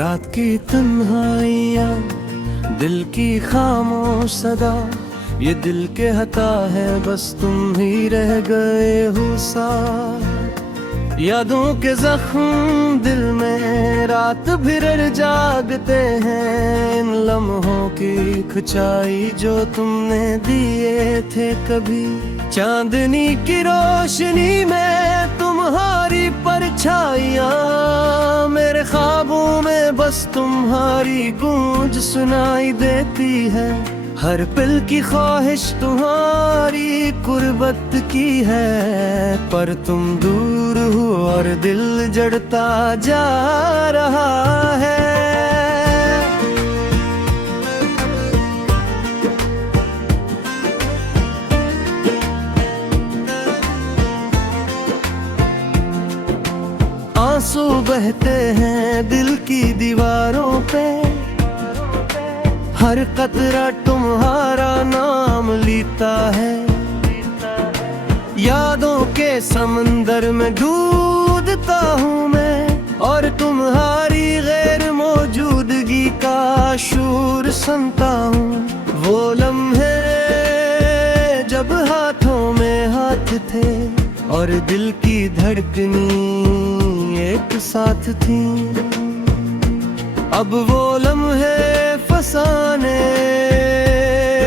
रात की तन्हाइयाँ, दिल की खामोश सदा, ये दिल के हता है बस तुम ही रह गए हो साथ। यादों के जख्म दिल में रात भर जागते हैं, इन लम्हों की खुचाई जो तुमने दिए थे कभी। चांदनी की रोशनी में तुम्हारी परछाइयाँ, मेरे ख्वाबों में बस तुम्हारी गूंज सुनाई देती है। हर पल की ख्वाहिश तुम्हारी कुर्बत की है, पर तुम दूर हो और दिल जड़ता जा रहा है। आंसू बहते हैं दिल की दीवारों पे, हर कतरा तुम्हारा नाम लेता है। यादों के समंदर में डूबता हूँ मैं, और तुम्हारी गैर मौजूदगी का शोर सुनता हूँ। वो लम्हे जब हाथों में हाथ थे और दिल की धड़कनी एक साथ थी, अब वो लम्हे फसाने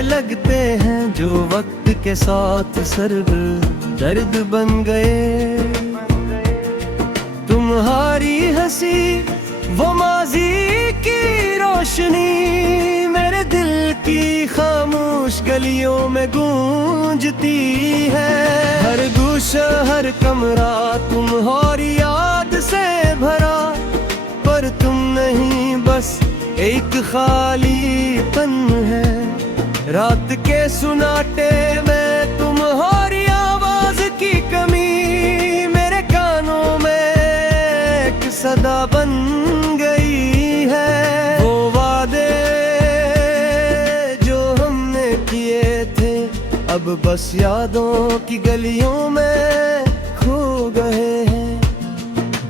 लगते हैं जो वक्त के साथ सर्द दर्द बन गए। तुम्हारी हंसी वो माजी की रोशनी, मेरे दिल की खामोश गलियों में गूंजती है। हर गोशा हर कमरा तुम्हारी याद से भरा, पर तुम नहीं बस एक खालीपन है। रात के सुनाटे में तुम्हारी आवाज की कमी, मेरे कानों में एक सदा बन गई है। वो वादे जो हमने किए थे अब बस यादों की गलियों में खो गए हैं।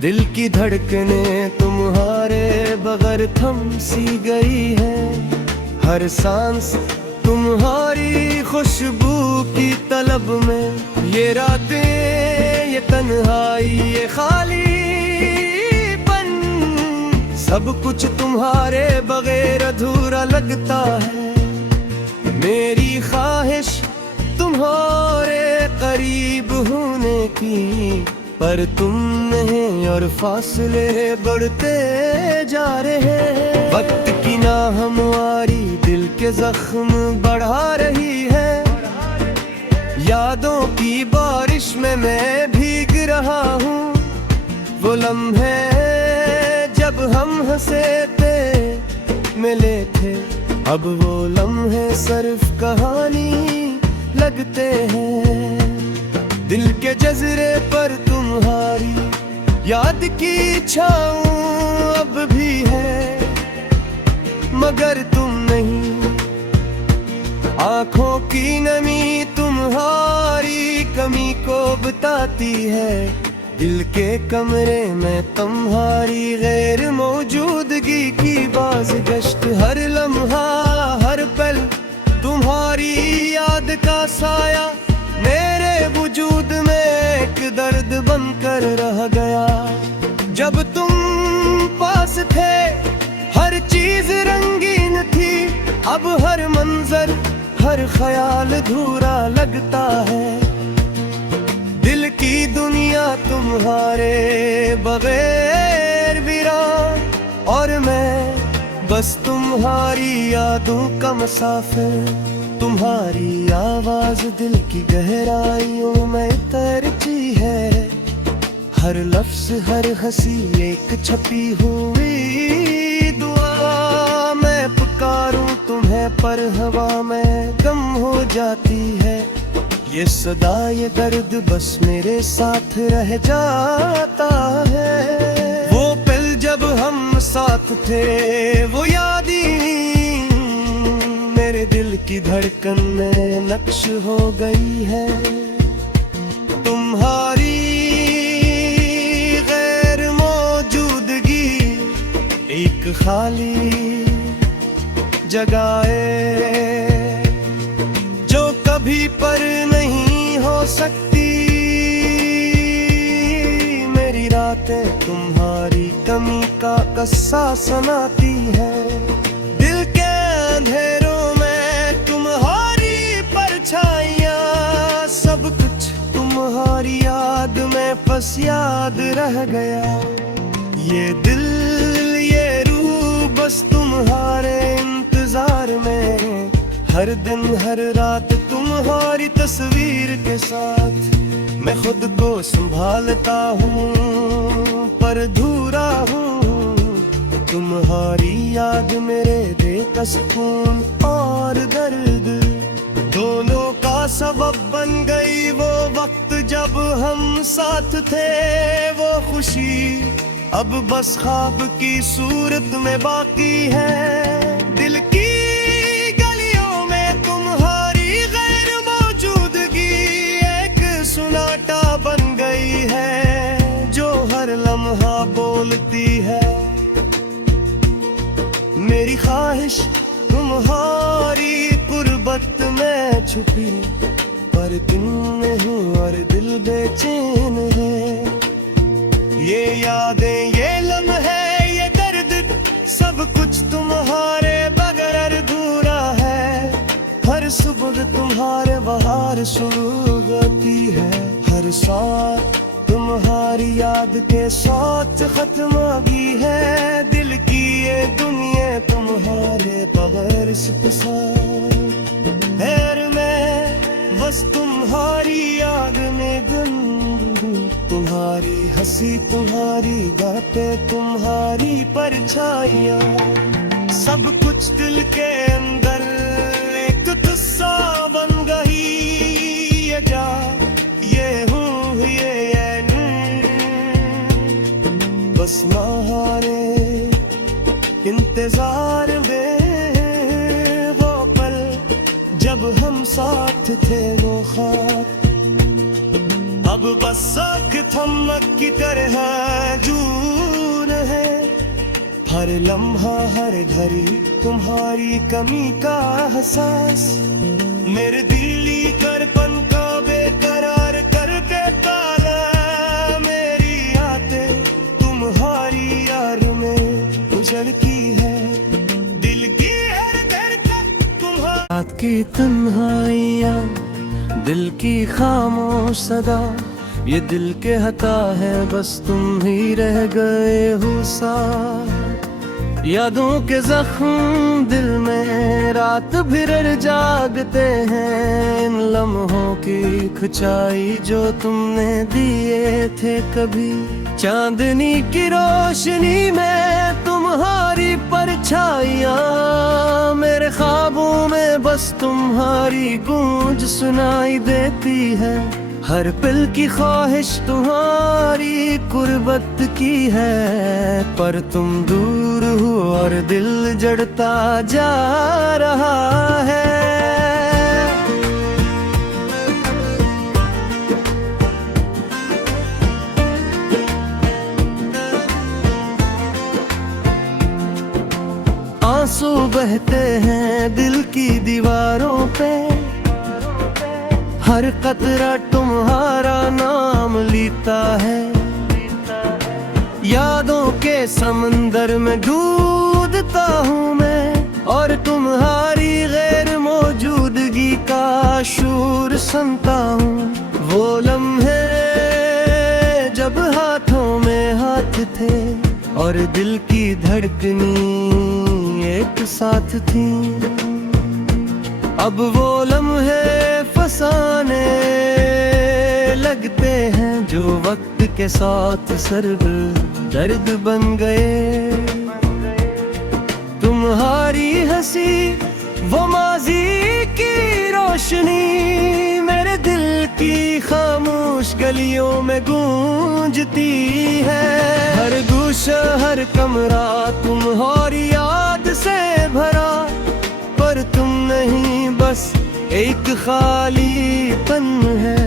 दिल की धड़कने तुम्हारे बगैर थम सी गई है। हर सांस तुम्हारी खुशबू की तलब में, ये रातें ये तन्हाई ये खालीपन, सब कुछ तुम्हारे बगैर अधूरा लगता है। मेरी ख्वाहिश तुम्हारे करीब होने की, पर तुम नहीं और फासले बढ़ते जा रहे हैं। वक्त की नाहमवारी दिल के जख्म बढ़ा रही है। यादों की बारिश में मैं भीग रहा हूँ। वो लम्हे जब हम हंसे थे मिले थे, अब वो लम्हे सिर्फ कहानी लगते हैं। दिल के जज़रे पर तुम्हारी याद की छाऊं अब भी है, मगर तुम नहीं। आँखों की नमी तुम्हारी कमी को बताती है। दिल के कमरे में तुम्हारी गैर मौजूदगी की बाज़गश्त, हर लम्हा हर पल तुम्हारी याद का साया, मेरे वजूद में एक दर्द बनकर रह गया। जब तुम पास थे हर चीज रंगीन थी, अब हर मंजर हर ख्याल अधूरा लगता है। दिल की दुनिया तुम्हारे बगैर वीरान, और मैं बस तुम्हारी यादों का मुसाफिर। तुम्हारी आवाज दिल की गहराइयों में तरती है। हर लफ्ज हर हंसी एक छपी हुई दुआ, मैं पुकारूं तुम्हें पर हवा में गम हो जाती है। ये सदा ये दर्द बस मेरे साथ रह जाता है। वो पल जब हम साथ थे वो यादें मेरे दिल की धड़कन में नक्श हो गई है। तुम्हारी गैर मौजूदगी एक खाली जगाए जो कभी पर नहीं हो सकती। मेरी रातें तुम्हारी कमी का किस्सा सुनाती है, दिल के अंधेरों में तुम्हारी परछाइयाँ, सब कुछ तुम्हारी याद में बस याद रह गया। ये दिल ये रूह बस तुम्हारे इंतजार में, हर दिन हर रात तुम्हारी तस्वीर के साथ। मैं खुद को संभालता हूँ पर अधूरा हूँ, तुम्हारी याद मेरे बेकस खून और दर्द दोनों का सबब बन गई। वो वक्त जब हम साथ थे, वो खुशी अब बस ख्वाब की सूरत में बाकी है। दिल की गलियों में तुम्हारी गैर मौजूदगी एक सुनाटा बन गई है, जो हर लम्हा बोलती है। मेरी ख्वाहिश तुम्हारी कुर्बत में छुपी, पर तुम नहीं और दिल बेचैन है। ये यादें ये लम्हे ये दर्द सब कुछ तुम्हारे बगैर अधूरा है। हर सुबह तुम्हारे बहार सुगती है, हर सांस तुम्हारी याद के साथ खत्म होगी है। दिल की ये दुनिया तुम्हारे बगैर खैर मैं बस तुम्हारी याद में गुम, तुम्हारी हंसी तुम्हारी बातें तुम्हारी परछाइयाँ, सब कुछ दिल के अंदर एक किस्सा बन गई। ये जा ये हूँ ये बस ना हारे इंतजार में, वो पल जब हम साथ थे वो ख्वाब अब बस आँख थमक की तरह जून है। हर लम्हा हर घड़ी तुम्हारी कमी का एहसास मेरे दिली करपन का बेकरार कर देता है। मेरी आते तुम्हारी यार में गुजरती है, दिल की हर धड़कन तुम्हारी रात की तन्हाइयाँ, दिल की खामोश सदा, ये दिल के हता है बस तुम ही रह गए हो साथ। यादों के जख्म दिल में रात भर जागते हैं, इन लम्हों की खुचाई जो तुमने दिए थे कभी। चांदनी की रोशनी में तुम्हारी परछाइयाँ, मेरे ख्वाबों में बस तुम्हारी गूंज सुनाई देती है। हर पल की ख्वाहिश तुम्हारी कुर्बत की है, पर तुम दूर हो और दिल जड़ता जा रहा है। आंसू बहते हैं दिल की दीवारों पे, हर कतरा तुम्हारा नाम लेता है। यादों के समंदर में डूबता हूँ मैं, और तुम्हारी गैर मौजूदगी का शोर सुनता हूँ। वो लम्हे जब हाथों में हाथ थे और दिल की धड़कनी एक साथ थी, अब वो लम्हे फसाने लगते हैं जो वक्त के साथ सर्द दर्द बन गए। तुम्हारी हंसी वो माजी की रोशनी मेरे दिल की खामोश गलियों में गूंजती है। हर गुस्सा हर कमरा तुम्हारी याद से भरा, पर तुम नहीं बस एक खालीपन है।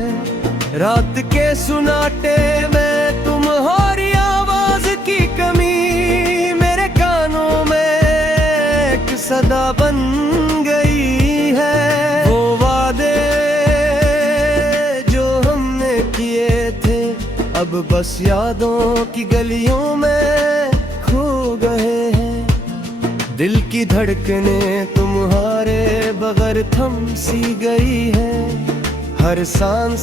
रात के सुनाटे में तुम्हारी आवाज की कमी मेरे कानों सदा बन गई है। वो वादे जो हमने किए थे अब बस यादों की गलियों में खो गए हैं। दिल की धड़कने तुम्हारे बगैर थम सी गई है। हर सांस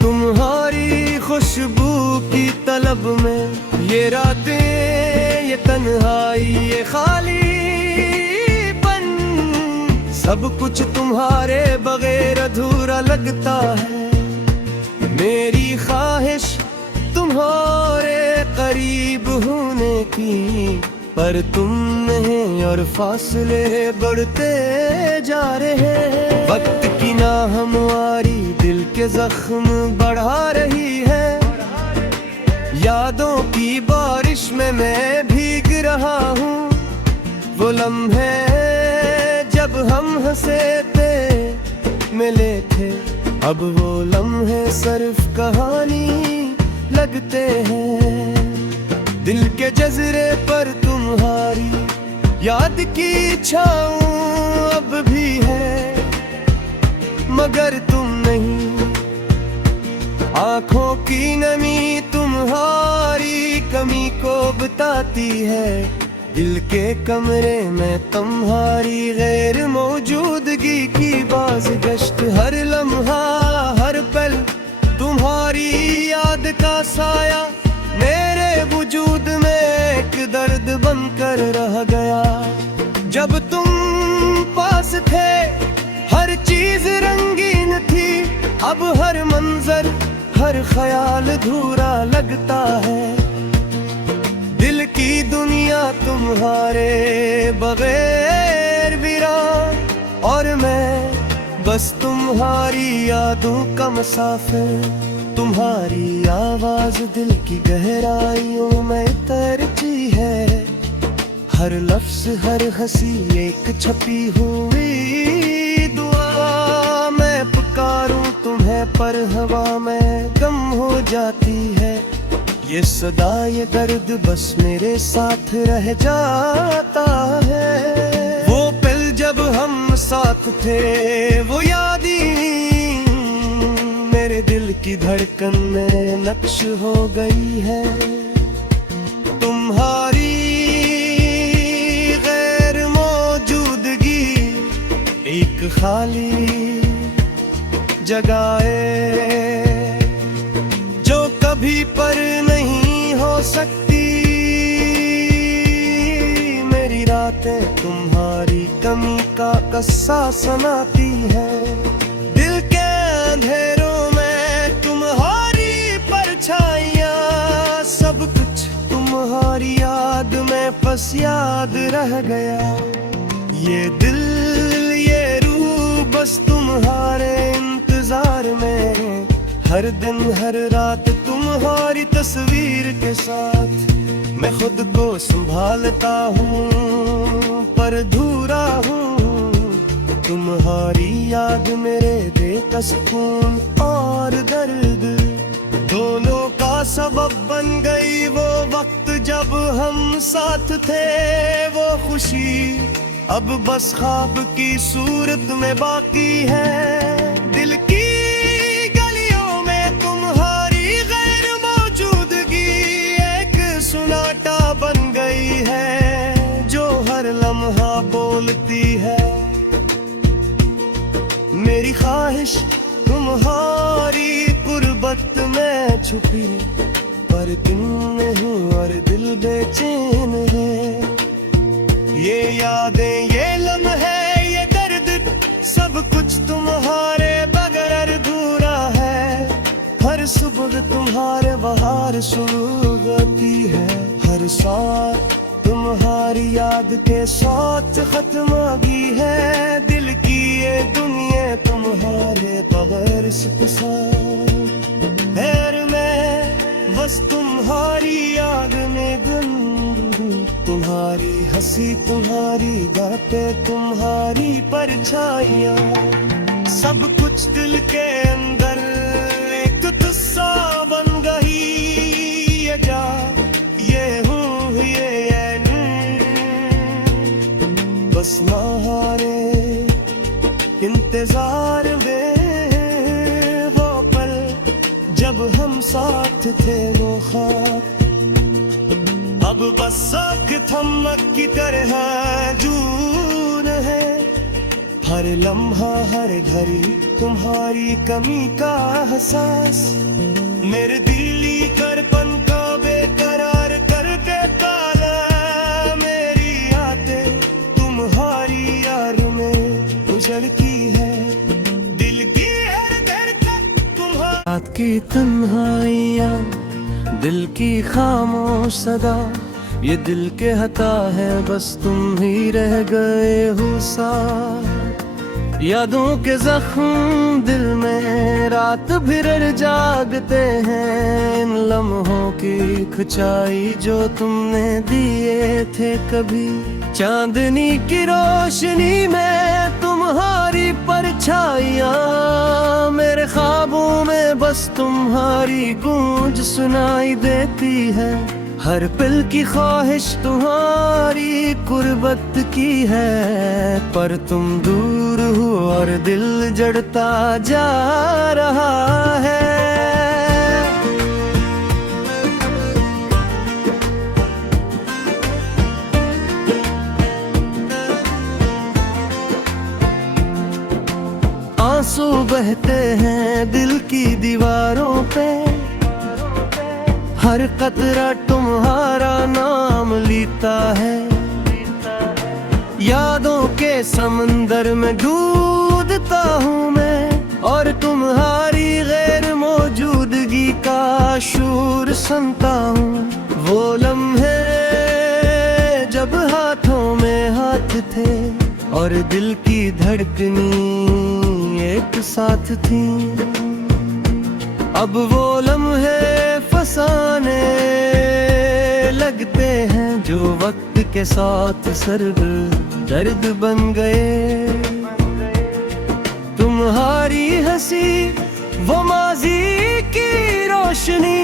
तुम्हारी खुशबू की तलब में, ये रातें, ये तन्हाई, ये खालीपन, सब कुछ तुम्हारे बगैर अधूरा लगता है। मेरी ख्वाहिश तुम्हारे करीब होने की, पर तुम नहीं और फासले बढ़ते जा रहे हैं। वक्त की ना हमारी दिल के जख्म बढ़ा रही है। यादों की बारिश में मैं भीग रहा हूँ। वो लम्हे जब हम हंसे थे, मिले थे, अब वो लम्हे सिर्फ कहानी लगते हैं। दिल के जज़रे पर तुम्हारी याद की छाँव अब भी है, मगर तुम नहीं। आँखों की नमी तुम्हारी कमी को बताती है। दिल के कमरे में तुम्हारी गैर मौजूदगी की बाज़गश्त, हर लम्हा, हर पल तुम्हारी याद का साया मेरे वजूद में एक दर्द बनकर रह गया। जब तुम पास थे हर चीज रंगीन थी, अब हर मंजर, हर ख्याल अधूरा लगता है। दिल की दुनिया तुम्हारे बगैर वीरान, और मैं बस तुम्हारी यादों का मुसाफिर। तुम्हारी आवाज दिल की गहराइयों में तैरती है। हर लफ्ज, हर हंसी एक छपी हुई दुआ। मैं पुकारूं तुम्हें पर हवा में गम हो जाती है। ये सदा, ये दर्द बस मेरे साथ रह जाता है। वो पल जब हम साथ थे, वो यादें मेरे दिल की धड़कन में नक्श हो गई है। तुम्हारी गैर मौजूदगी एक खाली जगह जो कभी पर नहीं हो सकती। मेरी रातें तुम्हारी कमी का किस्सा सुनाती है। दिल के अंधेरों में तुम्हारी परछाइयाँ, सब कुछ तुम्हारी याद में बस याद रह गया। ये दिल, ये रूह बस तुम्हारे इंतजार में, हर दिन हर रात तुम्हारी तस्वीर के साथ। मैं खुद को संभालता हूँ पर अधूरा हूँ। तुम्हारी याद मेरे देता सुकून और दर्द, दोनों का सबब बन गई। वो वक्त जब हम साथ थे, वो खुशी अब बस ख्वाब की सूरत में बाकी है। दिल की गलियों में तुम्हारी गैर मौजूदगी एक सुनाटा बन गई है, जो हर लम्हा बोलती है। मेरी ख्वाहिश तुम्हारी कुर्बत में छुपी, पर तुम नहीं और दिल बेचैन है। ये यादें, ये लम्हे, ये दर्द, सब कुछ तुम्हारे बगैर अधूरा है। हर सुबह तुम्हारे बहार शुरू होती है। हर सांस तुम्हारी याद के साथ खत्म होगी है। दिल की ये दुनिया तुम्हारे बगैर खैर मैं बस तुम्हारी याद में गुम। तुम्हारी हंसी, तुम्हारी बातें, तुम्हारी परछाइयाँ, सब कुछ दिल के अंदर एक तुस्सा बन गई। ये जा, ये हूँ, ये बस ना हारे इंतजार में वो पल जब हम साथ थे वो ख्वाब अब बस आँख थमक की तरह जून है हर लम्हा हर घड़ी तुम्हारी कमी का एहसास मेरे दिली करपन का बेकरार कर देता है मेरी यादें तुम्हारी यार में उजड़ती है दिल की हर धड़कन तुम्हारी रात की तन्हाइयाँ दिल की खामोश सदा ये दिल के हता है बस तुम ही रह गए हो साथ यादों के जख्म दिल में रात भर जागते हैं इन लम्हों की खिंचाई जो तुमने दिए थे कभी चांदनी की रोशनी में तुम्हारी परछाइयाँ मेरे ख्वाबों में बस तुम्हारी गूंज सुनाई देती है हर पल की ख्वाहिश तुम्हारी कुर्बत की है पर तुम दूर हो और दिल जड़ता जा रहा है आंसू बहते हैं दिल की दीवारों पे हर कतरा तुम्हारा नाम लेता है यादों के समंदर में डूबता हूँ मैं और तुम्हारी गैर मौजूदगी का शूर सुनता हूँ वो लम्हे जब हाथों में हाथ थे और दिल की धड़कनी एक साथ थी अब वो लम्हे फसाने लगते हैं जो वक्त के साथ सर्द दर्द बन गए तुम्हारी हंसी वो माजी की रोशनी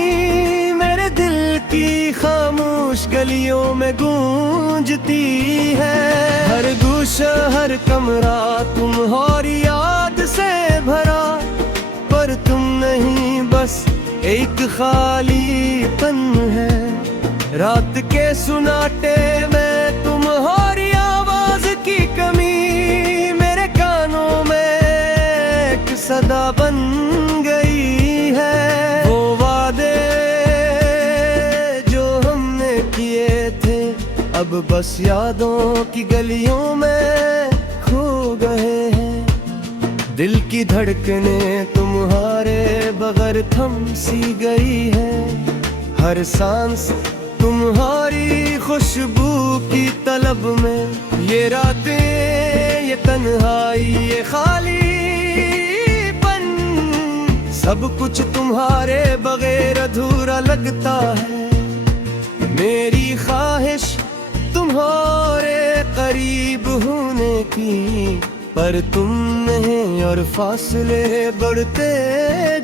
मेरे दिल की खामोश गलियों में गूंजती है हर गुस्सा हर कमरा तुम्हारी याद से भरा पर तुम नहीं बस एक खाली पन है रात के सुनाटे में तुम्हारी आवाज की कमी मेरे कानों में एक सदा बन गई है वो वादे जो हमने किए थे अब बस यादों की गलियों में खो गए हैं दिल की धड़कने तुम्हारे बगैर थम सी गई है हर सांस तुम्हारी खुशबू की तलब में ये रातें ये तन्हाई ये खालीपन सब कुछ तुम्हारे बगैर अधूरा लगता है मेरी ख्वाहिश तुम्हारे करीब होने की पर तुम नहीं और फासले बढ़ते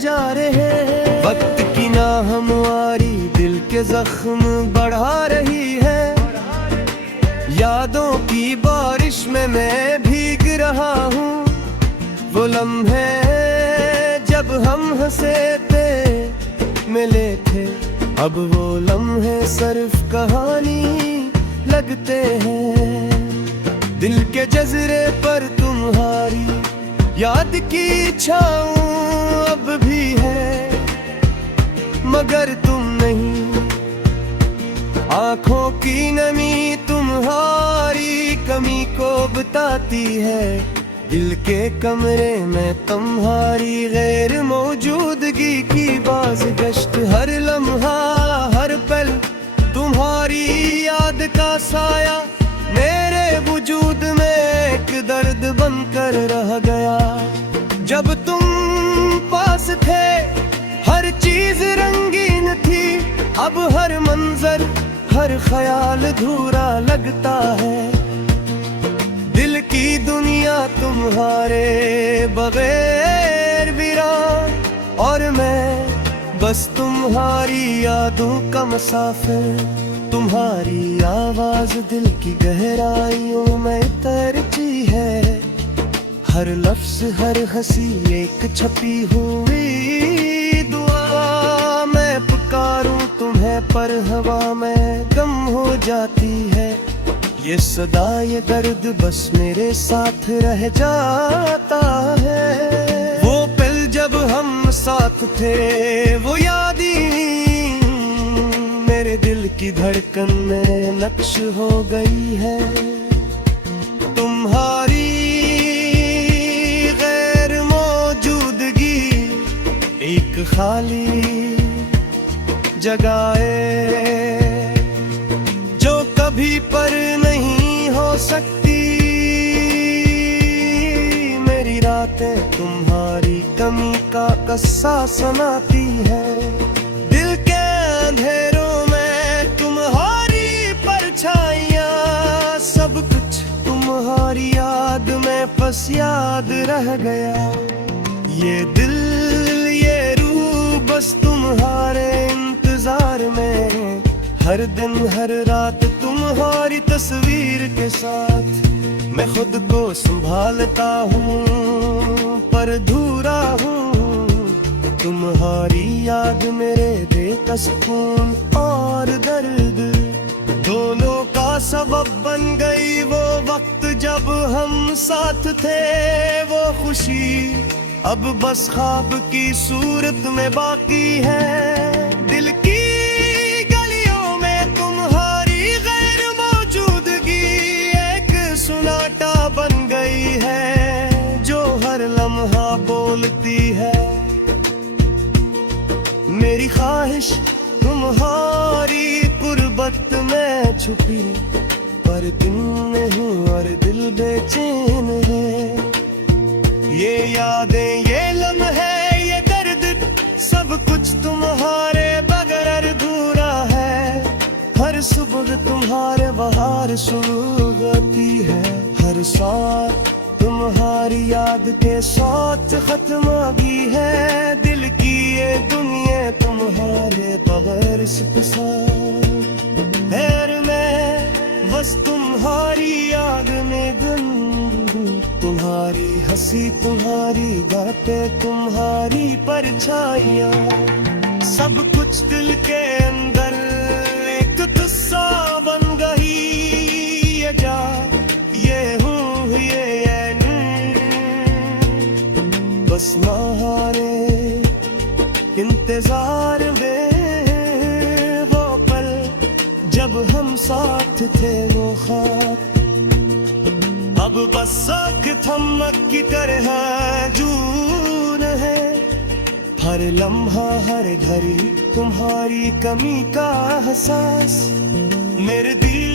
जा रहे हैं वक्त की ना हमारी दिल के जख्म बढ़ा रही है यादों की बारिश में मैं भीग रहा हूँ वो लम्हे जब हम हंसे थे मिले थे अब वो लम्हे सिर्फ कहानी लगते हैं दिल के जज़रे पर तुम्हारी याद की छाऊं अब भी है मगर तुम नहीं आँखों की नमी तुम्हारी कमी को बताती है दिल के कमरे में तुम्हारी गैर मौजूदगी की बाज़गश्त हर लम्हा हर पल तुम्हारी याद का साया मेरे वजूद में एक दर्द बनकर रह गया जब तुम पास थे हर चीज रंगीन थी अब हर मंजर हर ख्याल अधूरा लगता है दिल की दुनिया तुम्हारे बगैर वीरान और मैं बस तुम्हारी यादों का मुसाफिर तुम्हारी आवाज दिल की गहराइयों में तैरती है, हर लफ्ज हर हंसी एक छपी हुई दुआ। मैं पुकारूं तुम्हें पर हवा में कम हो जाती है, ये सदा ये दर्द बस मेरे साथ रह जाता है। वो पल जब हम साथ थे वो यादें मेरे दिल की धड़कन में नक्श हो गई है। तुम्हारी गैर मौजूदगी एक खाली जगह जो कभी पर नहीं हो सकती। मेरी रातें तुम्हारी कमी का किस्सा सुनाती है, दिल के अंधेरों में तुम्हारी परछाइयां, सब कुछ तुम्हारी याद में बस याद रह गया। ये दिल ये रूह बस तुम्हारे इंतजार में, हर दिन हर रात तुम्हारी तस्वीर के साथ। मैं खुद को संभालता हूँ पर अधूरा हूँ, तुम्हारी याद मेरे देता सुकून और दर्द दोनों का सबब बन गई। वो वक्त जब हम साथ थे, वो खुशी अब बस ख्वाब की सूरत में बाकी है। दिल की गलियों में तुम्हारी गैर मौजूदगी एक सुनाटा बन गई है, जो हर लम्हा बोलती है। मेरी ख्वाहिश तुम्हारी कुर्बत में छुपी, पर दिन नहीं और दिल बेचैन है। ये यादें ये लम्हे ये दर्द सब कुछ तुम्हारे बगैर अधूरा है। हर सुबह तुम्हारे बहार शुरू होती है, हर सांस तुम्हारी याद के साथ खत्म होगी है। दिल की ये दुनिया तुम्हारे बगैर खैर मैं बस तुम्हारी याद में गुम, तुम्हारी हंसी तुम्हारी बातें तुम्हारी परछाइयां, सब कुछ दिल के अंदर एक किस्सा बन गई। ये जा ये हूँ ये बस महारे इंतजार में, वो पल जब हम साथ थे वो ख्वाब अब बस आँख थमक की तरह जून है। हर लम्हा हर घड़ी तुम्हारी कमी का एहसास मेरे दिल